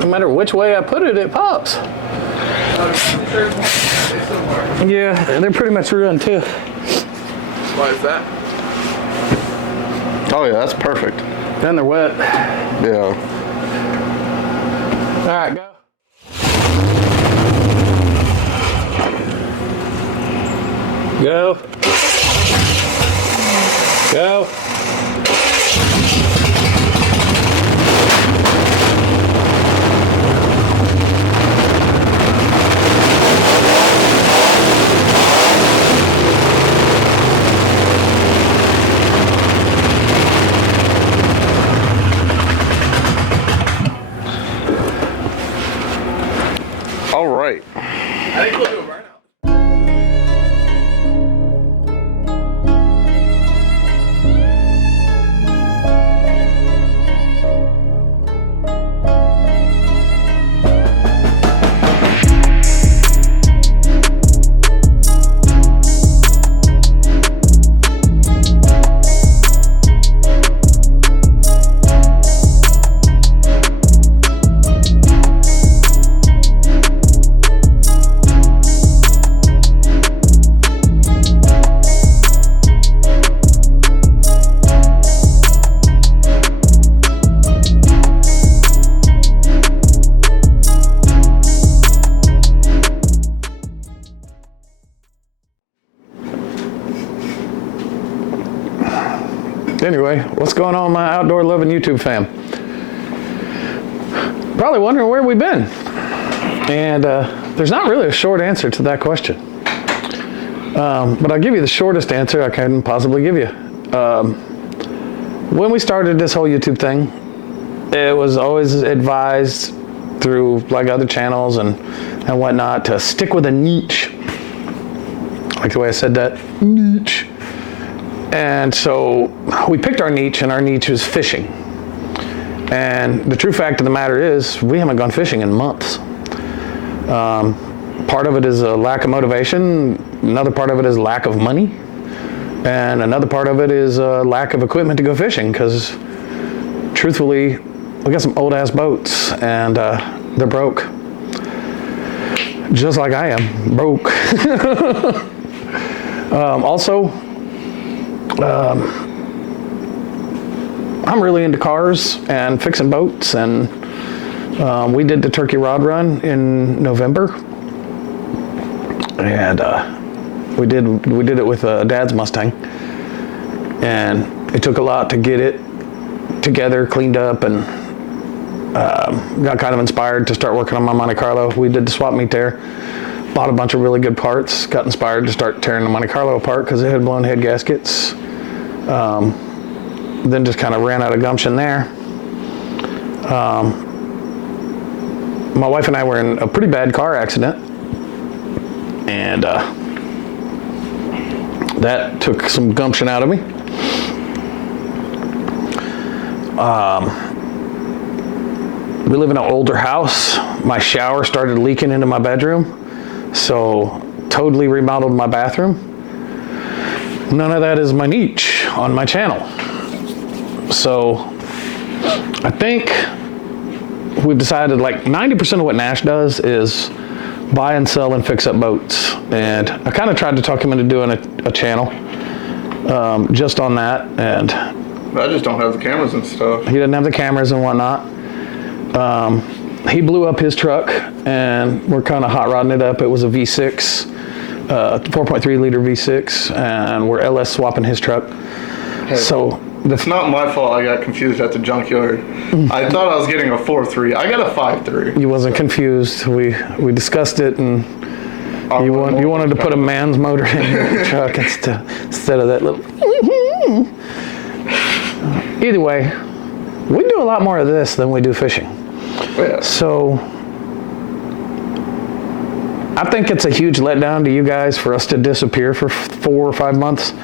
No matter which way I put it, it pops. Yeah, they're pretty much ruined too. Why is that? Oh yeah, that's perfect. Then they're wet. Yeah. All right, go. Go. Go. All right. I think we'll do a burnout. Anyway, what's going on, my outdoor loving YouTube fam? Probably wondering where we've been. And there's not really a short answer to that question. But I'll give you the shortest answer I can possibly give you. When we started this whole YouTube thing, it was always advised through like other channels and whatnot to stick with a niche. Like the way I said that, niche. And so we picked our niche, and our niche was fishing. And the true fact of the matter is we haven't gone fishing in months. Part of it is a lack of motivation. Another part of it is lack of money. And another part of it is a lack of equipment to go fishing, because truthfully, we got some old ass boats and they're broke. Just like I am, broke. Also, I'm really into cars and fixing boats, and we did the turkey rod run in November, and we did it with Dad's Mustang, and it took a lot to get it together, cleaned up, and got kind of inspired to start working on my Monte Carlo. We did the swap meet there, bought a bunch of really good parts, got inspired to start tearing the Monte Carlo apart because it had blown head gaskets. Then just kind of ran out of gumption there. My wife and I were in a pretty bad car accident, and that took some gumption out of me. We live in an older house. My shower started leaking into my bedroom, so totally remodeled my bathroom. None of that is my niche on my channel. So I think we've decided like 90% of what Nash does is buy and sell and fix up boats. And I kind of tried to talk him into doing a channel just on that. And I just don't have the cameras and stuff. He doesn't have the cameras and whatnot. He blew up his truck, and we're kind of hot rodding it up. It was a V6, 4.3 liter V6, and we're LS swapping his truck. Hey, so it's not my fault I got confused at the junkyard. I thought I was getting a 4.3. I got a 5.3. You wasn't confused. We discussed it, and you wanted to put a man's motor in your truck instead of that little. Either way, we do a lot more of this than we do fishing. Yeah. So I think it's a huge letdown to you guys for us to disappear for 4 or 5 months.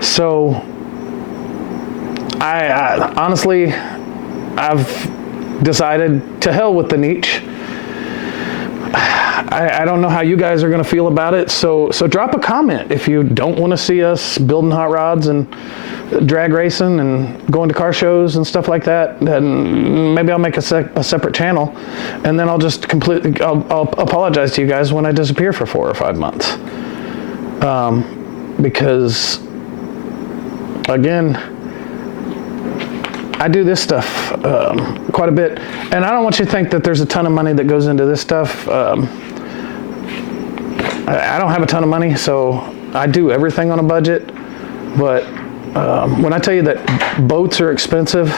So I honestly, I've decided to hell with the niche. I don't know how you guys are going to feel about it. So drop a comment if you don't want to see us building hot rods and drag racing and going to car shows and stuff like that, then maybe I'll make a separate channel, and then I'll just completely, I'll apologize to you guys when I disappear for 4 or 5 months. Because, again, I do this stuff quite a bit, and I don't want you to think that there's a ton of money that goes into this stuff. I don't have a ton of money, so I do everything on a budget, but when I tell you that boats are expensive,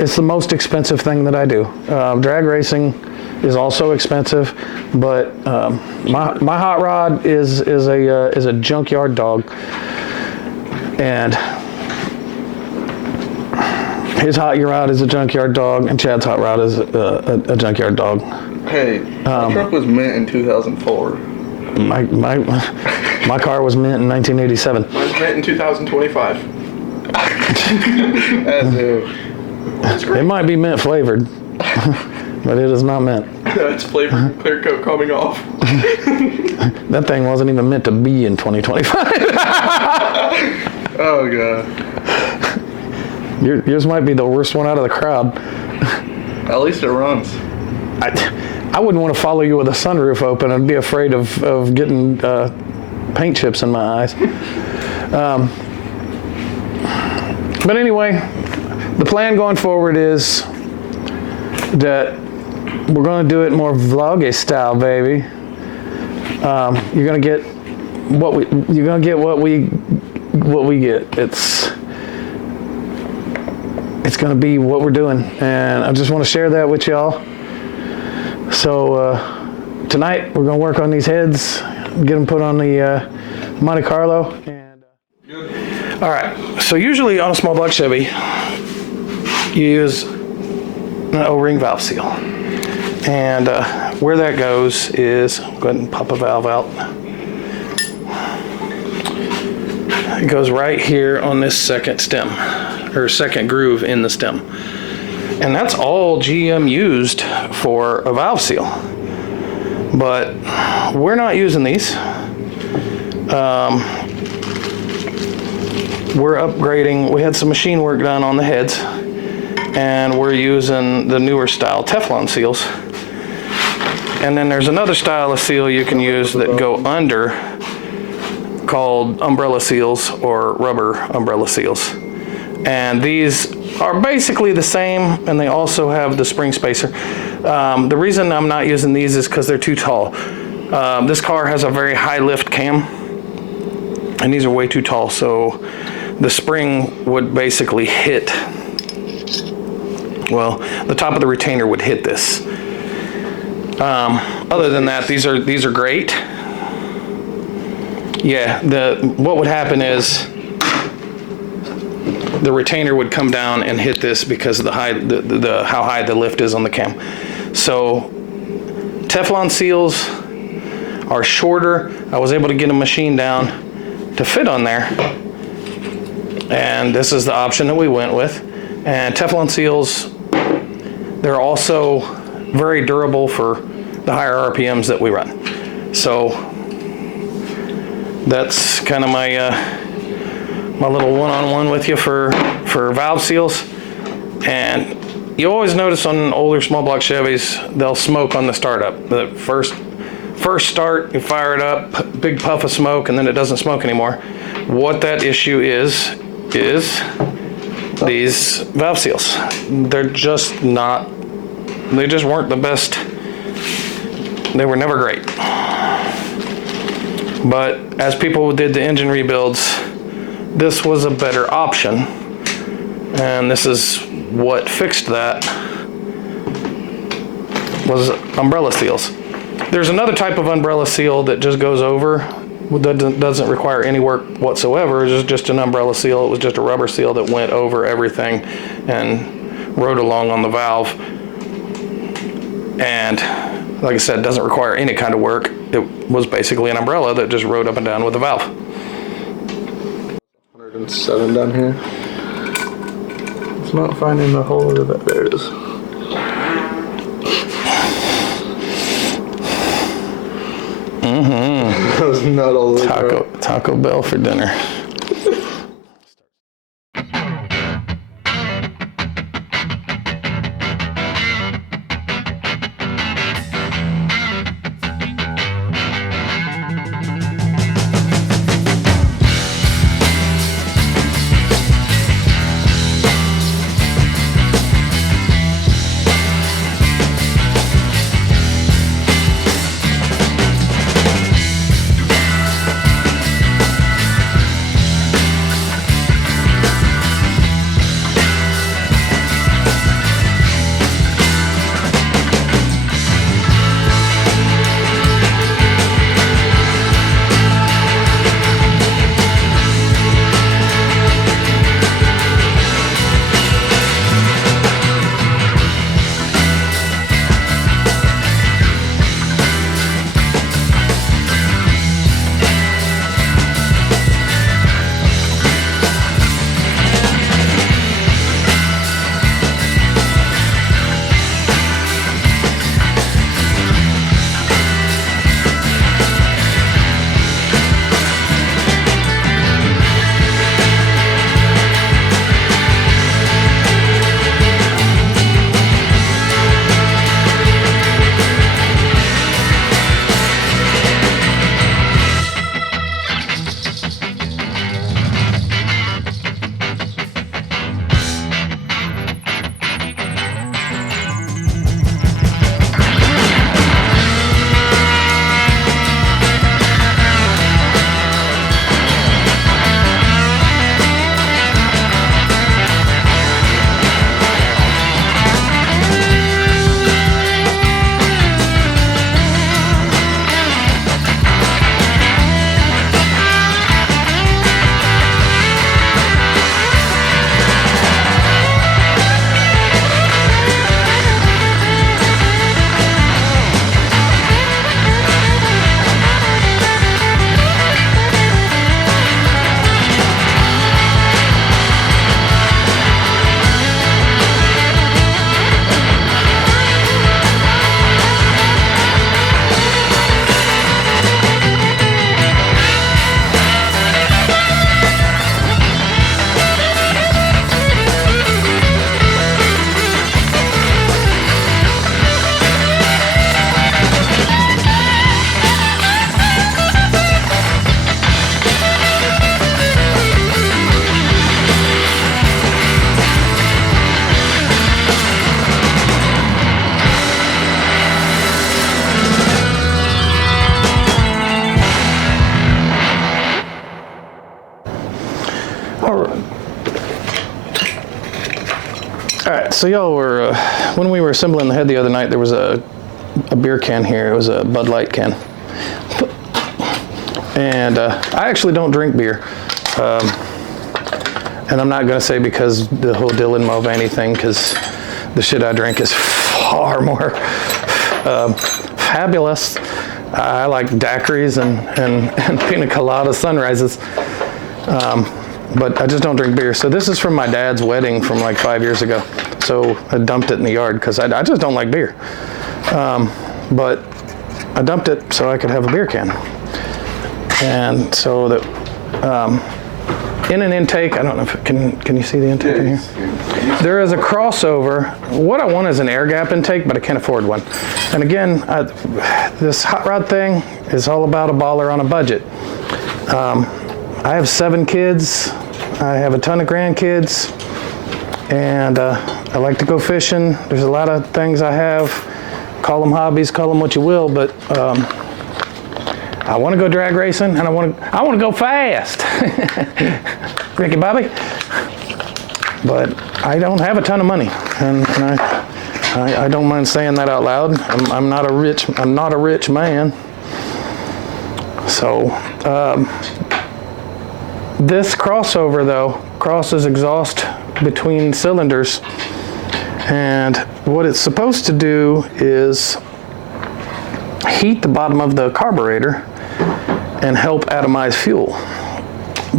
it's the most expensive thing that I do. Drag racing is also expensive, but my hot rod is a junkyard dog, and his hot rod is a junkyard dog, and Chad's hot rod is a junkyard dog. Hey, my truck was mint in 2004. My car was mint in 1987. Mine's mint in 2025. It might be mint flavored, but it is not mint. It's flavored clear coat coming off. That thing wasn't even meant to be in 2025. Oh god. Yours might be the worst one out of the crowd. At least it runs. I wouldn't want to follow you with a sunroof open. I'd be afraid of getting paint chips in my eyes. But anyway, the plan going forward is that we're going to do it more vloggy style, baby. You're going to get what we get. It's going to be what we're doing, and I just want to share that with y'all. So tonight we're going to work on these heads, get them put on the Monte Carlo. And all right, so usually on a small block Chevy, you use an O-ring valve seal. And where that goes is, go ahead and pop a valve out. It goes right here on this second stem, or second groove in the stem. And that's all GM used for a valve seal. But we're not using these. We're upgrading. We had some machine work done on the heads, and we're using the newer style Teflon seals. And then there's another style of seal you can use that go under, called umbrella seals or rubber umbrella seals. And these are basically the same, and they also have the spring spacer. The reason I'm not using these is because they're too tall. This car has a very high lift cam, and these are way too tall, so the spring would basically hit, well, the top of the retainer would hit this. Other than that, these are great. Yeah, what would happen is the retainer would come down and hit this because of the how high the lift is on the cam. So Teflon seals are shorter. I was able to get a machine down to fit on there, and this is the option that we went with. And Teflon seals, they're also very durable for the higher RPMs that we run. So that's kind of my my little one-on-one with you for valve seals. And you always notice on older small block Chevys, they'll smoke on the startup. The first start, you fire it up, big puff of smoke, and then it doesn't smoke anymore. What that issue is these valve seals. They just weren't the best. They were never great. But as people did the engine rebuilds, this was a better option. And this is what fixed that, was umbrella seals. There's another type of umbrella seal that just goes over, that doesn't require any work whatsoever. It's just an umbrella seal. It was just a rubber seal that went over everything and rode along on the valve. And like I said, doesn't require any kind of work. It was basically an umbrella that just rode up and down with the valve. 107 down here. It's not finding the hole that there it is. Mm-hmm. That was not all the way Taco Bell for dinner. All right, so y'all were, when we were assembling the head the other night, there was a beer can here. It was a Bud Light can. And I actually don't drink beer. And I'm not going to say because the whole Dylan Mulvaney thing, because the shit I drink is far more fabulous. I like daiquiris and pina colada sunrises. But I just don't drink beer. So this is from my dad's wedding from like 5 years ago. So I dumped it in the yard because I just don't like beer. But I dumped it so I could have a beer can. And so that in an intake, I don't know if can you see the intake in here? There is a crossover. What I want is an air gap intake, but I can't afford one. And again, this hot rod thing is all about a baller on a budget. I have 7 kids. I have a ton of grandkids, and I like to go fishing. There's a lot of things I have. Call them hobbies, call them what you will, but I want to go drag racing, and I want to go fast. Ricky Bobby. But I don't have a ton of money, and I don't mind saying that out loud. I'm not a rich man. So. This crossover, though, crosses exhaust between cylinders, and what it's supposed to do is heat the bottom of the carburetor and help atomize fuel.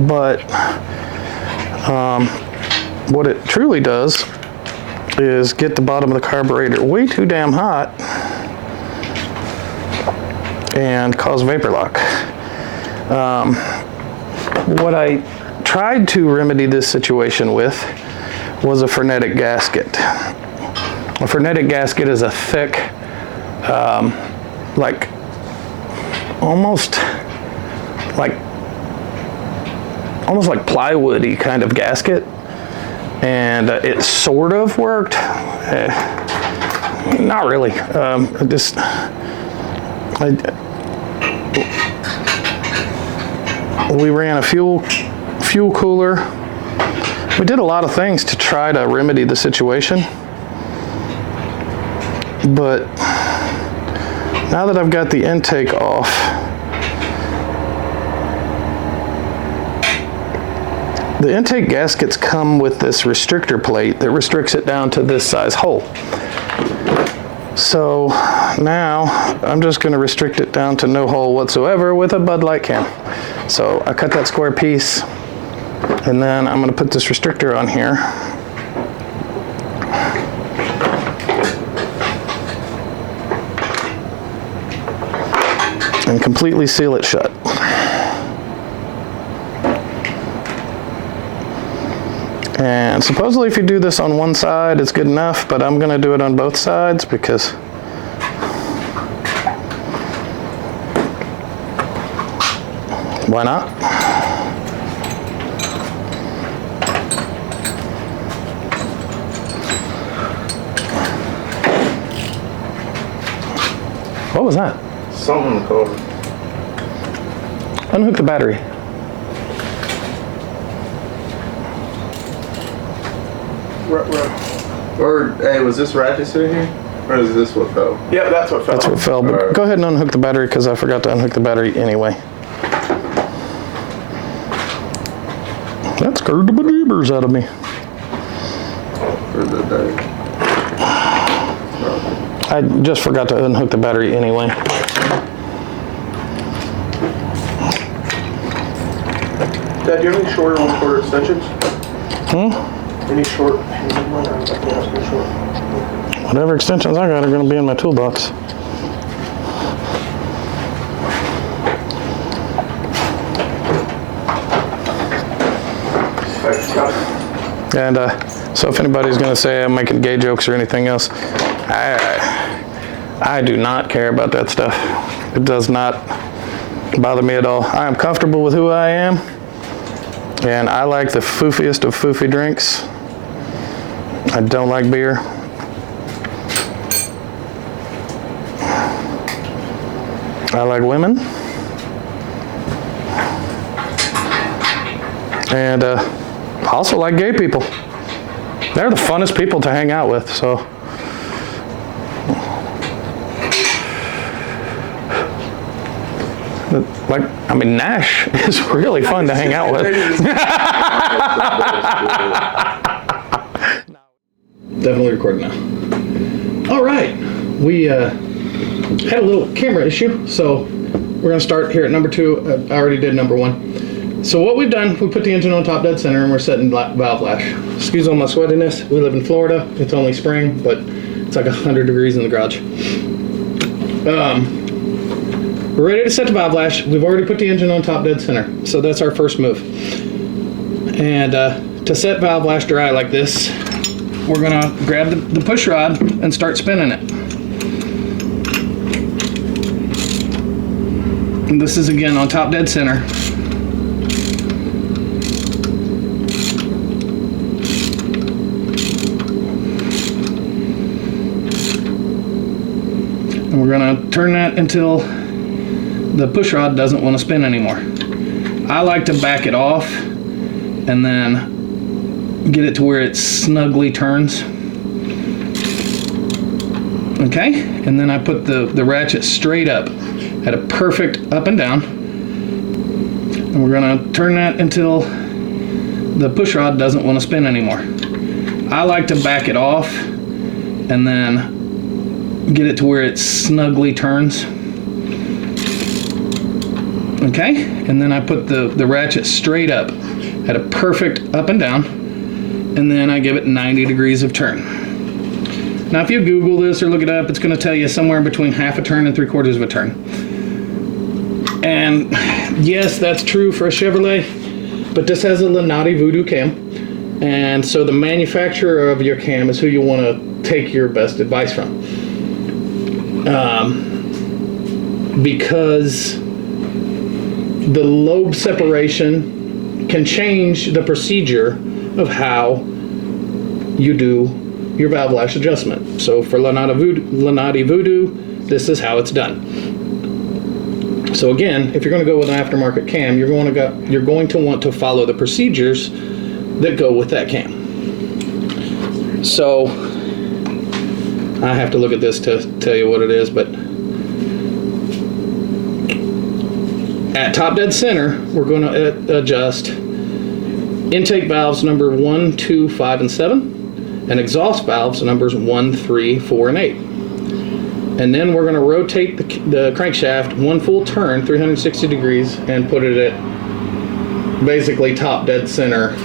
But what it truly does is get the bottom of the carburetor way too damn hot and cause vapor lock. What I tried to remedy this situation with was a frenetic gasket. A frenetic gasket is a thick, like almost like plywoody kind of gasket, and it sort of worked. Not really. We ran a fuel cooler. We did a lot of things to try to remedy the situation. But now that I've got the intake off, the intake gaskets come with this restrictor plate that restricts it down to this size hole. So now I'm just going to restrict it down to no hole whatsoever with a Bud Light can. So I cut that square piece, and then I'm going to put this restrictor on here. And completely seal it shut. And supposedly if you do this on one side, it's good enough, but I'm going to do it on both sides because why not? What was that? Something in the car. Unhook the battery. Or, hey, was this ratchet sitting here? Or is this what fell? Yeah, that's what fell. That's what fell, but Alright. go ahead and unhook the battery because I forgot to unhook the battery anyway. That scared the bejeebers out of me. For the day. I just forgot to unhook the battery anyway. Dad, do you have any shorter one-quarter extensions? Hmm? Any short? Whatever extensions I got are going to be in my toolbox. And so if anybody's going to say I'm making gay jokes or anything else, I do not care about that stuff. It does not bother me at all. I am comfortable with who I am, and I like the foofiest of foofy drinks. I don't like beer. I like women. And I also like gay people. They're the funnest people to hang out with, so. Like, I mean, Nash is really fun to hang out with. Definitely recording now. All right, we had a little camera issue, so we're gonna start here at number 2. I already did number 1. So what we've done, we put the engine on top dead center and we're setting valve lash. Excuse all my sweatiness. We live in Florida. It's only spring, but it's like 100 degrees in the garage. We're ready to set the valve lash. We've already put the engine on top dead center, so that's our first move. And to set valve lash dry like this, we're gonna grab the push rod and start spinning it. And this is again on top dead center. And we're gonna turn that until the push rod doesn't want to spin anymore. I like to back it off and then get it to where it snugly turns. Okay, and then I put the ratchet straight up at a perfect up and down. And we're gonna turn that until the push rod doesn't want to spin anymore. I like to back it off and then get it to where it snugly turns. Okay, and then I put the ratchet straight up at a perfect up and down, and then I give it 90 degrees of turn. Now if you Google this or look it up, it's going to tell you somewhere between half a turn and 3/4 of a turn. And yes, that's true for a Chevrolet, but this has a Lenati Voodoo cam, and so the manufacturer of your cam is who you want to take your best advice from. Because the lobe separation can change the procedure of how you do your valve lash adjustment. So for Lenati Voodoo, this is how it's done. So again, if you're going to go with an aftermarket cam, you're going to want to follow the procedures that go with that cam. So I have to look at this to tell you what it is, but at top dead center, we're going to adjust intake valves number 1, 2, 5, and 7, and exhaust valves numbers 1, 3, 4, and 8. And then we're going to rotate the crankshaft one full turn, 360 degrees, and put it at basically top dead center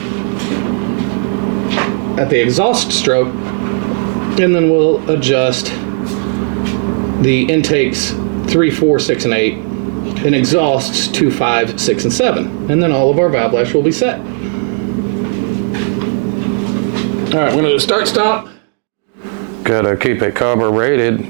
at the exhaust stroke. And then we'll adjust the intakes 3, 4, 6, and 8. And exhausts 2, 5, 6, and 7. And then all of our valve lash will be set. All right, we're gonna do start, stop. Gotta keep it carbureted.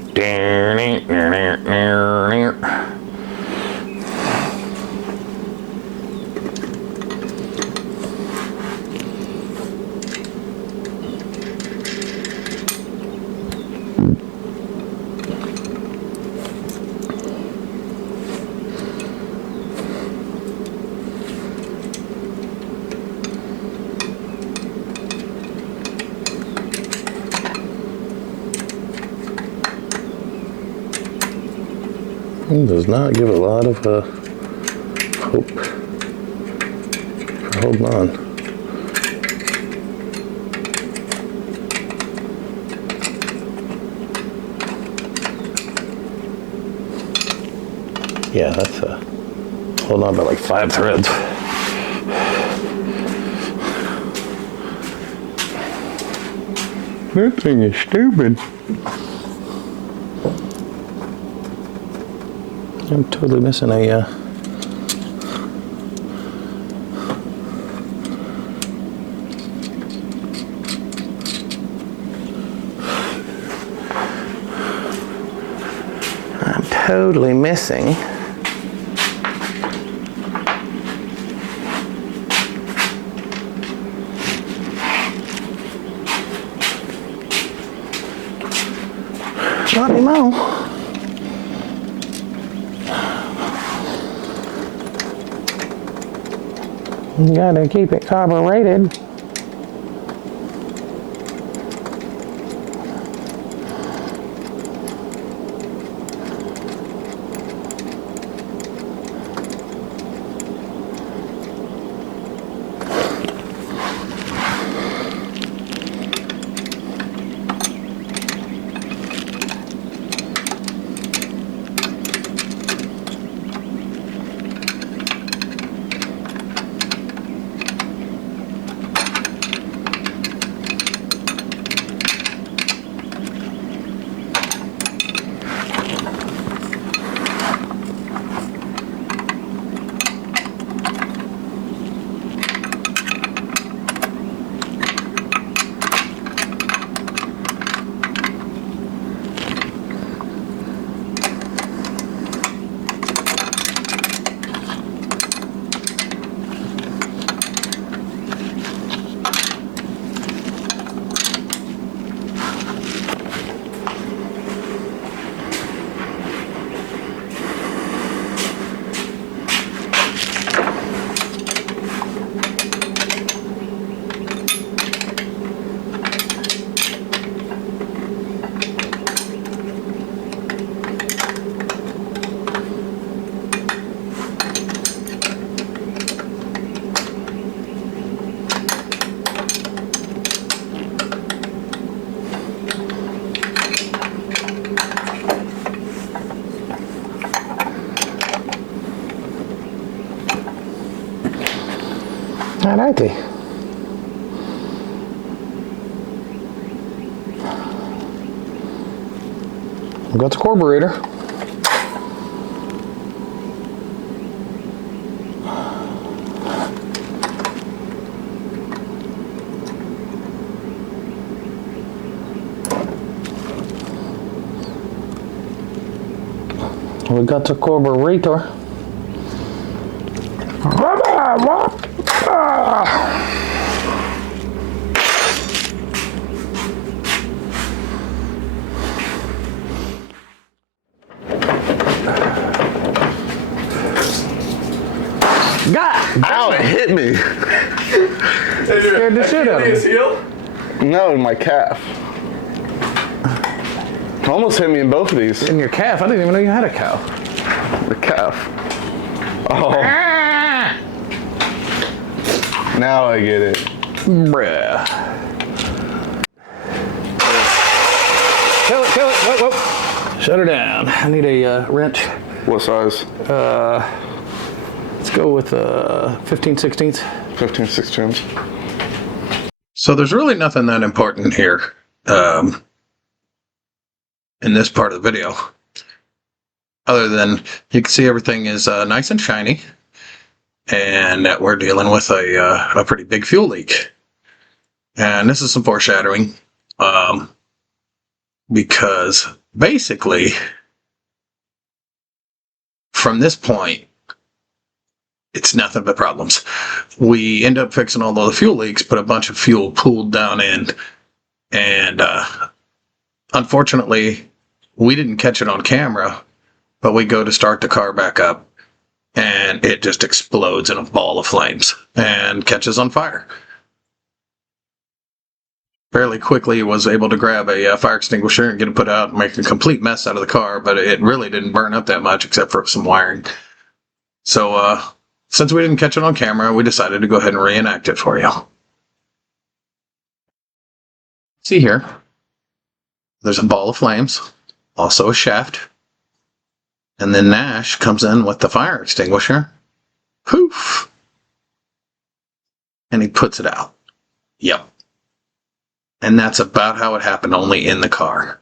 It does not give a lot of hope for holding on. Yeah, that's hold on by like 5 threads. That thing is stupid. I'm totally missing a I'm totally missing not anymore. You gotta keep it carbureted. Alrighty. We've got the carburetor. We got the carburetor. God! Ow, it hit me. Scared the shit out of me. No, my calf. Almost hit me in both of these. In your calf? I didn't even know you had a cow. The calf. Oh. Now I get it. Bruh. Kill it, kill it. Whoa, whoa. Shut her down. I need a wrench. What size? Let's go with 15/16. 15/16. So there's really nothing that important here in this part of the video, other than you can see everything is nice and shiny, and that we're dealing with a pretty big fuel leak. And this is some foreshadowing, because basically from this point, it's nothing but problems. We end up fixing all the fuel leaks, but a bunch of fuel pooled down in, and unfortunately, we didn't catch it on camera, but we go to start the car back up, and it just explodes in a ball of flames and catches on fire. Fairly quickly was able to grab a fire extinguisher and get it put out and make a complete mess out of the car, but it really didn't burn up that much except for some wiring. So, since we didn't catch it on camera, we decided to go ahead and reenact it for you. See here, there's a ball of flames, also a shaft, and then Nash comes in with the fire extinguisher, poof, and he puts it out. Yep. And that's about how it happened, only in the car.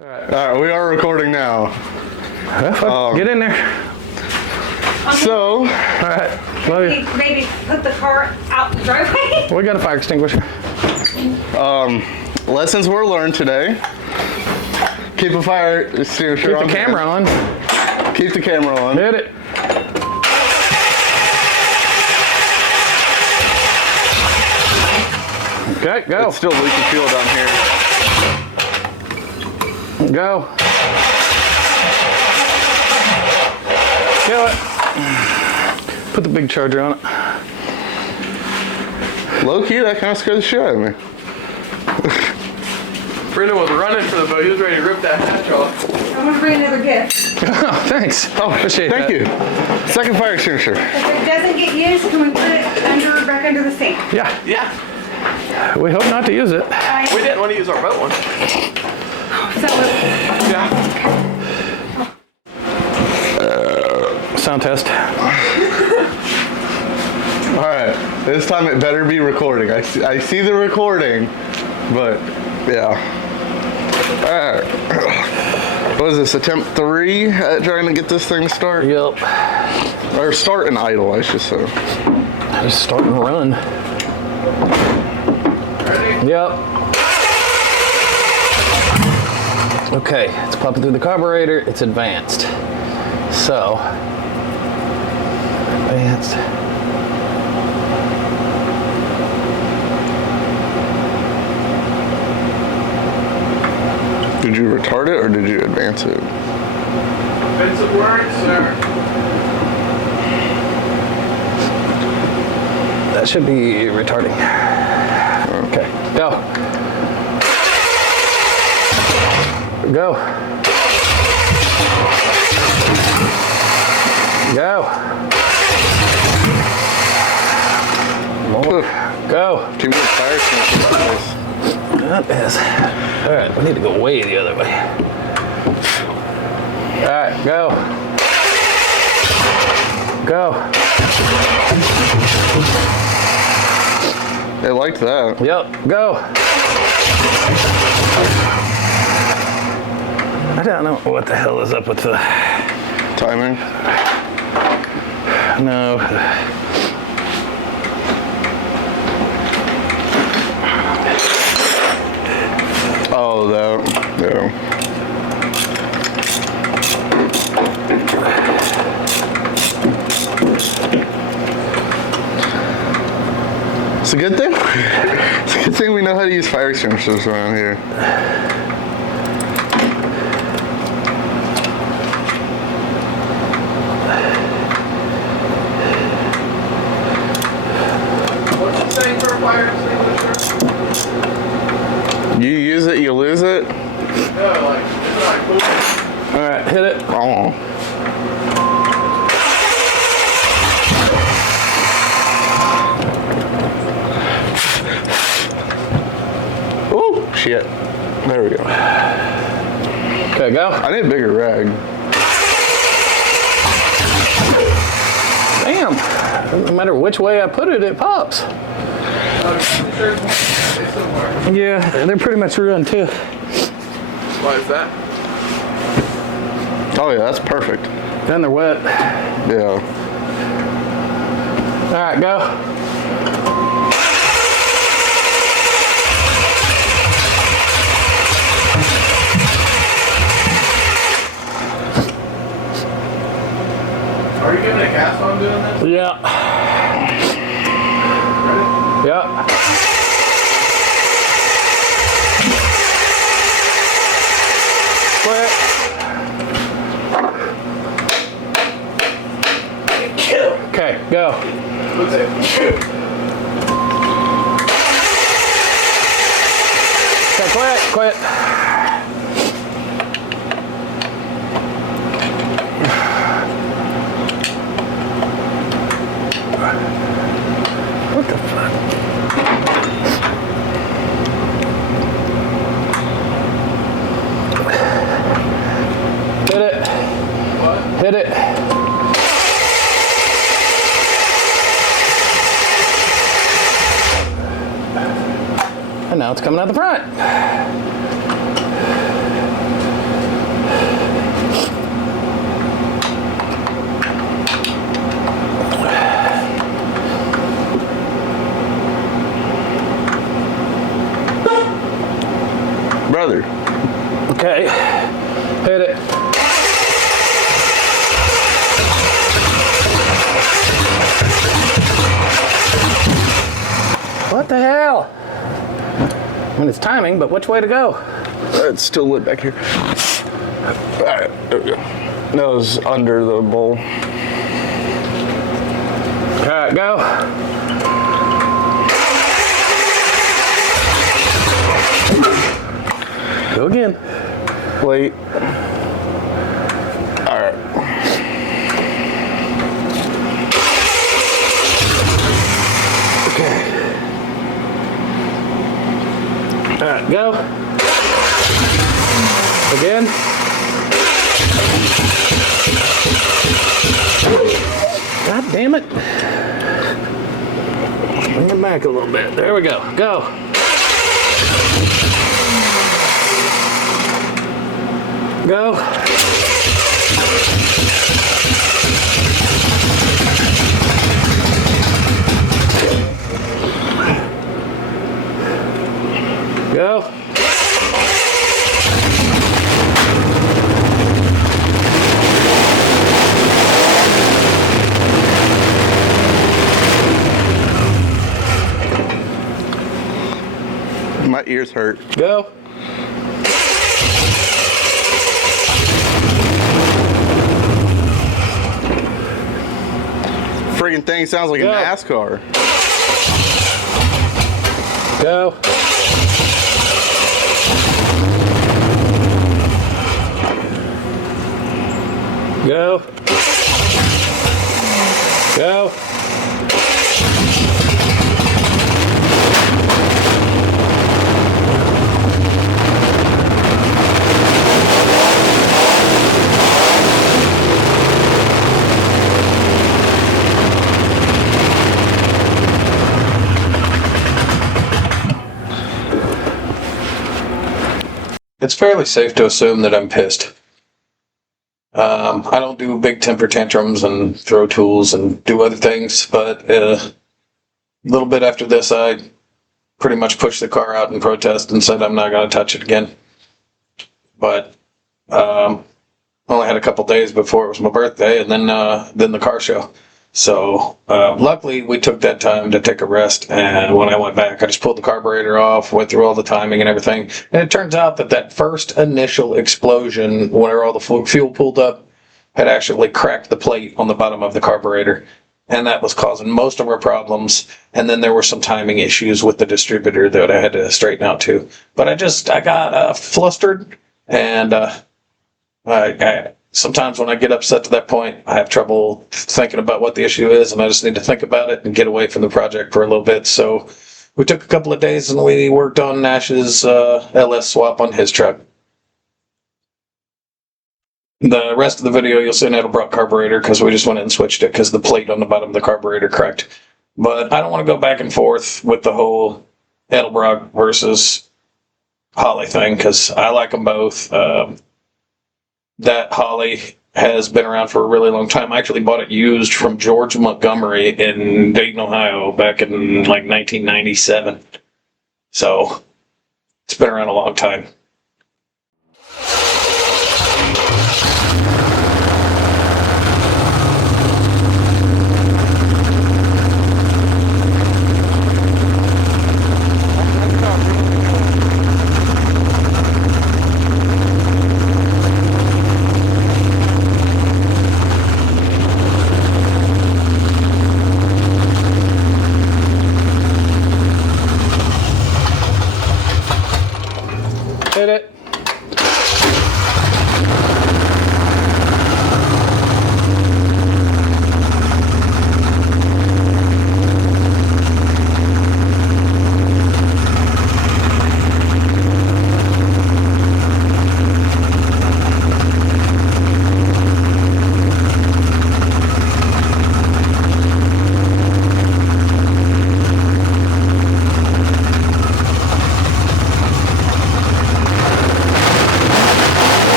Alright, we are recording now. Get in there. So, Alright, love you. Maybe put the car out the driveway. We got a fire extinguisher. lessons were learned today. Keep a fire extinguisher Keep on. the camera on. Keep the camera on. Hit it. Okay, go. It's still leaking fuel down here. Go. Kill it. Put the big charger on it. Low key, that kind of scared the shit out of me. Brendan was running for the boat. He was ready to rip that hatch off. I'm gonna bring another gift. Oh, thanks. Oh, appreciate thank that. you. Second fire extinguisher. If it doesn't get used, can we put it back under the sink? Yeah, Yeah. we hope not to use it. We didn't want to use our boat one. Yeah. Sound test. All right, this time it better be recording. I see the recording, but yeah. All right. What is this, attempt 3 at trying to get this thing started? Yep. Or start and idle, I should say. Just start and run. Yep. Okay, it's pumping through the carburetor. It's advanced. So, advanced. Did you retard it or did you advance it? It's a word, sir. That should be retarding. Okay, go. Go. Go. More. Go. Too many fire extinguishers. That is. All right, we need to go way the other way. All right, go. Go. They liked that. Yep, go. I don't know what the hell is up with the Timing. no. Oh, that. Yeah. It's a good thing. It's a good thing we know how to use fire extinguishers around here. What's it saying for a fire extinguisher? You use it, you lose it. No, like, it's like moving. All right, hit it. Oh. Oh shit! There we go. Okay, go. I need a bigger rag. Damn. No matter which way I put it, it pops. Yeah, they're pretty much ruined too. Why is that? Oh yeah, that's perfect. Then they're wet. Yeah. All right, go. Are you giving a gas while I'm doing this? Yeah. Yeah. Quit. Okay, go. What's it? Okay, quit. What the fuck? Hit it. What? Hit it. And now it's coming out the front. Brother. Okay. Hit it. What the hell? I mean, it's timing, but which way to go? It's still lit back here. Alright, there we go. Nose under the bowl. All right, go. Go again. Wait. Alright. Okay. All right, go. Again. God damn it. Bring it back a little bit. There we go. Go. Go. Go. My ears hurt. Go. Friggin' thing sounds like a Go. NASCAR. Go. Go. Go. it's fairly safe to assume that I'm pissed. I don't do big temper tantrums and throw tools and do other things, but a little bit after this, I pretty much pushed the car out in protest and said I'm not going to touch it again. But only had a couple days before it was my birthday, and then the car show. So luckily, we took that time to take a rest, and when I went back, I just pulled the carburetor off, went through all the timing and everything, and it turns out that first initial explosion, whenever all the fuel pulled up, had actually cracked the plate on the bottom of the carburetor, and that was causing most of our problems. And then there were some timing issues with the distributor that I had to straighten out too. But I got flustered, and I sometimes when I get upset to that point, I have trouble thinking about what the issue is, and I just need to think about it and get away from the project for a little bit. So we took a couple of days and we worked on Nash's LS swap on his truck. The rest of the video, you'll see an Edelbrock carburetor because we just went in and switched it because the plate on the bottom of the carburetor cracked. But I don't want to go back and forth with the whole Edelbrock versus Holley thing because I like them both. That Holley has been around for a really long time. I actually bought it used from George Montgomery in Dayton, Ohio back in like 1997. So it's been around a long time. Hit it.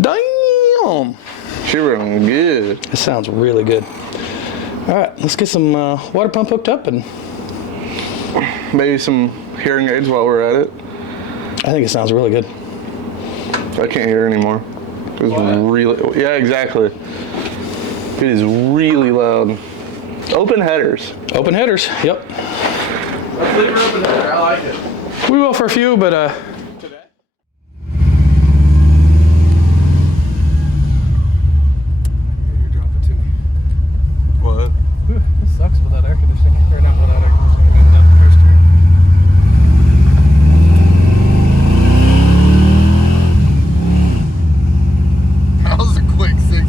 Damn! She running good. That sounds really good. All right, let's get some water pump hooked up, and Maybe some hearing aids while we're at it. I think it sounds really good. I can't hear anymore. It's really, yeah, exactly. It is really loud. Open headers. Open headers, yep. Let's leave her open there. I like it. We will for a few, but Today? What? This sucks without air conditioning. Or not without air conditioning, without the first year. That was a quick 60.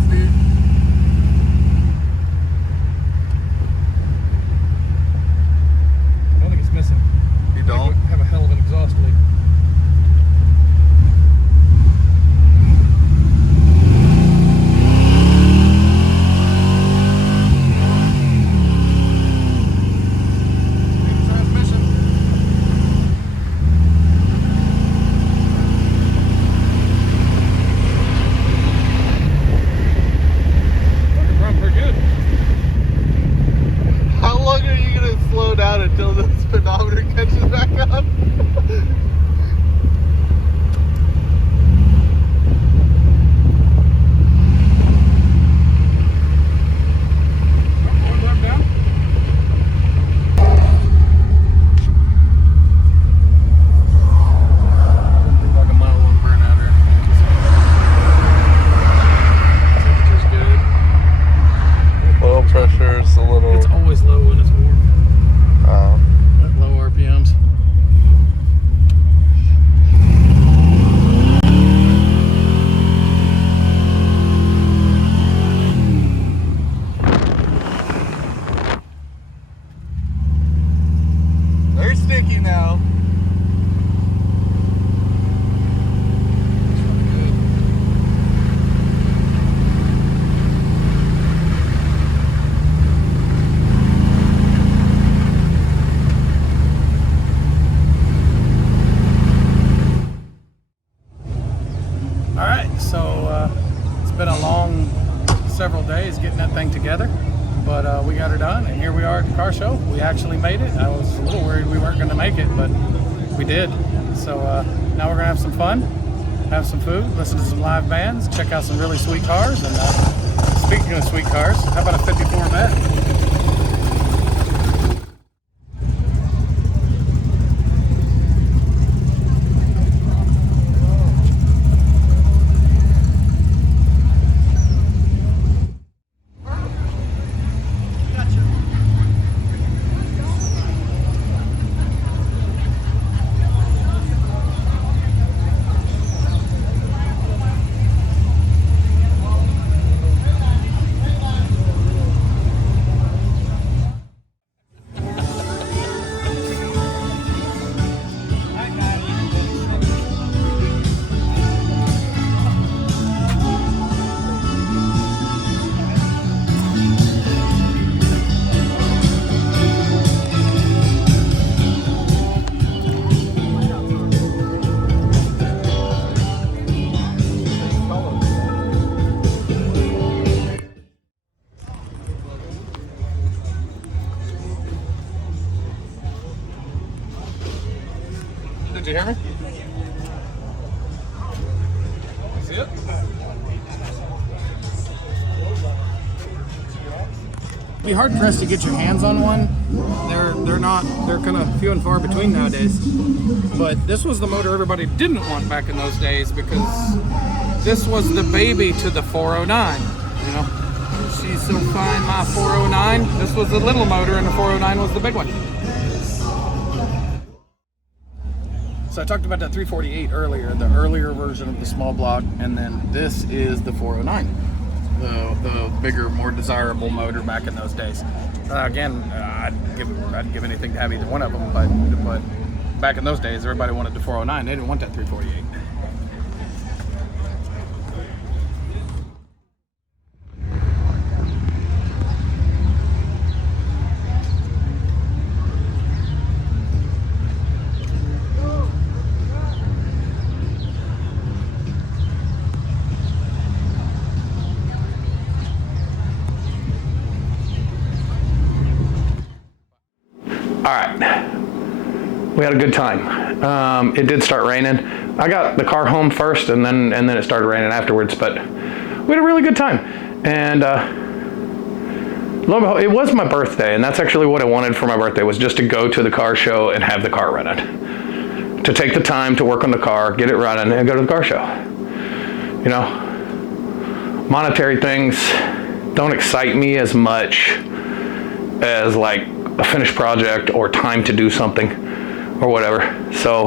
I don't think it's missing. You don't? Have a hell of an exhaust leak. How long are you going to slow down until the speedometer catches back up? Oil pressure is a little... It's always low when it's warm. At low RPMs. now. All right, so it's been a long several days getting that thing together, but we got her done, and here we are at the car show. We actually made it. I was a little worried we weren't going to make it, but we did. So now we're going to have some fun, have some food, listen to some live bands, check out some really sweet cars, and speaking of sweet cars, how about a 54 Vet? Did you hear me? See it? Be hard pressed to get your hands on one. They're kind of few and far between nowadays. But this was the motor everybody didn't want back in those days, because this was the baby to the 409. You know, she's so fine, my 409. This was the little motor, and the 409 was the big one. So I talked about that 348 earlier, the earlier version of the small block, and then this is the 409, the bigger, more desirable motor back in those days. Again, I'd give anything to have either one of them, but back in those days, everybody wanted the 409. They didn't want that 348. All right, we had a good time. It did start raining. I got the car home first, and then it started raining afterwards. But we had a really good time, and lo and behold, it was my birthday, and that's actually what I wanted for my birthday, was just to go to the car show and have the car running, to take the time to work on the car, get it running, and go to the car show. You know, monetary things don't excite me as much as like a finished project or time to do something or whatever. So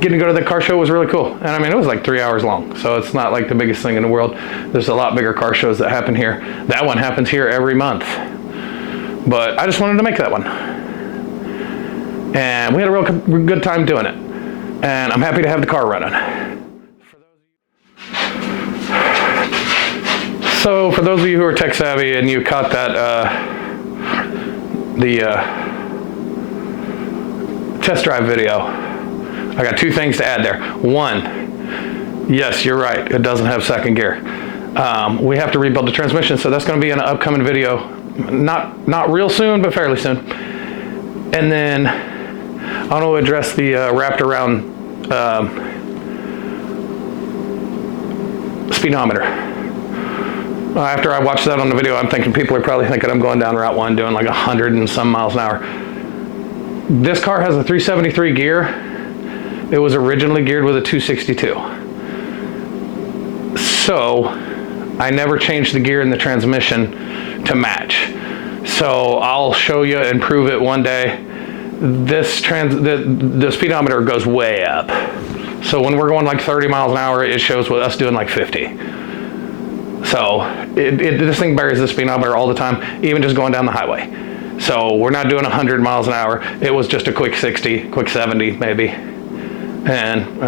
getting to go to the car show was really cool. And I mean, it was like 3 hours long, so it's not like the biggest thing in the world. There's a lot bigger car shows that happen here. That one happens here every month, but I just wanted to make that one. And we had a real good time doing it. And I'm happy to have the car running. So for those of you who are tech savvy and you caught that, the test drive video, I got two things to add there. One, yes, you're right, it doesn't have second gear. We have to rebuild the transmission, so that's going to be in an upcoming video, not real soon, but fairly soon. And then I want to address the wrapped around speedometer. After I watched that on the video, I'm thinking people are probably thinking I'm going down Route 1 doing like 100 and some miles an hour. This car has a 373 gear. It was originally geared with a 262. So I never changed the gear in the transmission to match. So I'll show you and prove it one day. The speedometer goes way up. So when we're going like 30 miles an hour, it shows with us doing like 50. So this thing buries the speedometer all the time, even just going down the highway. So we're not doing 100 miles an hour. It was just a quick 60, quick 70 maybe. And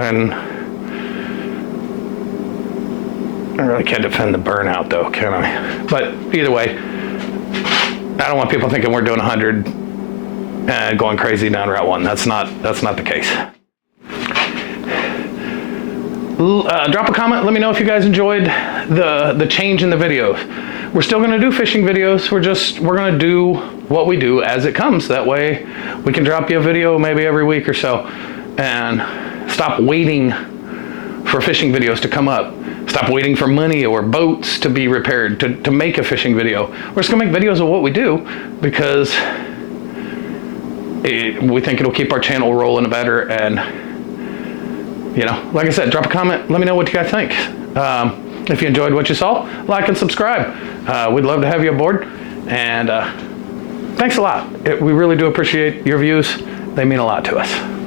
I really can't defend the burnout though, can I? But either way, I don't want people thinking we're doing 100 and going crazy down Route 1. That's not the case. Drop a comment. Let me know if you guys enjoyed the change in the videos. We're still going to do fishing videos. We're going to do what we do as it comes. That way we can drop you a video maybe every week or so, and stop waiting for fishing videos to come up. Stop waiting for money or boats to be repaired to make a fishing video. We're just gonna make videos of what we do because we think it'll keep our channel rolling better. And you know, like I said, drop a comment. Let me know what you guys think. If you enjoyed what you saw, like and subscribe. We'd love to have you aboard. And thanks a lot. We really do appreciate your views. They mean a lot to us.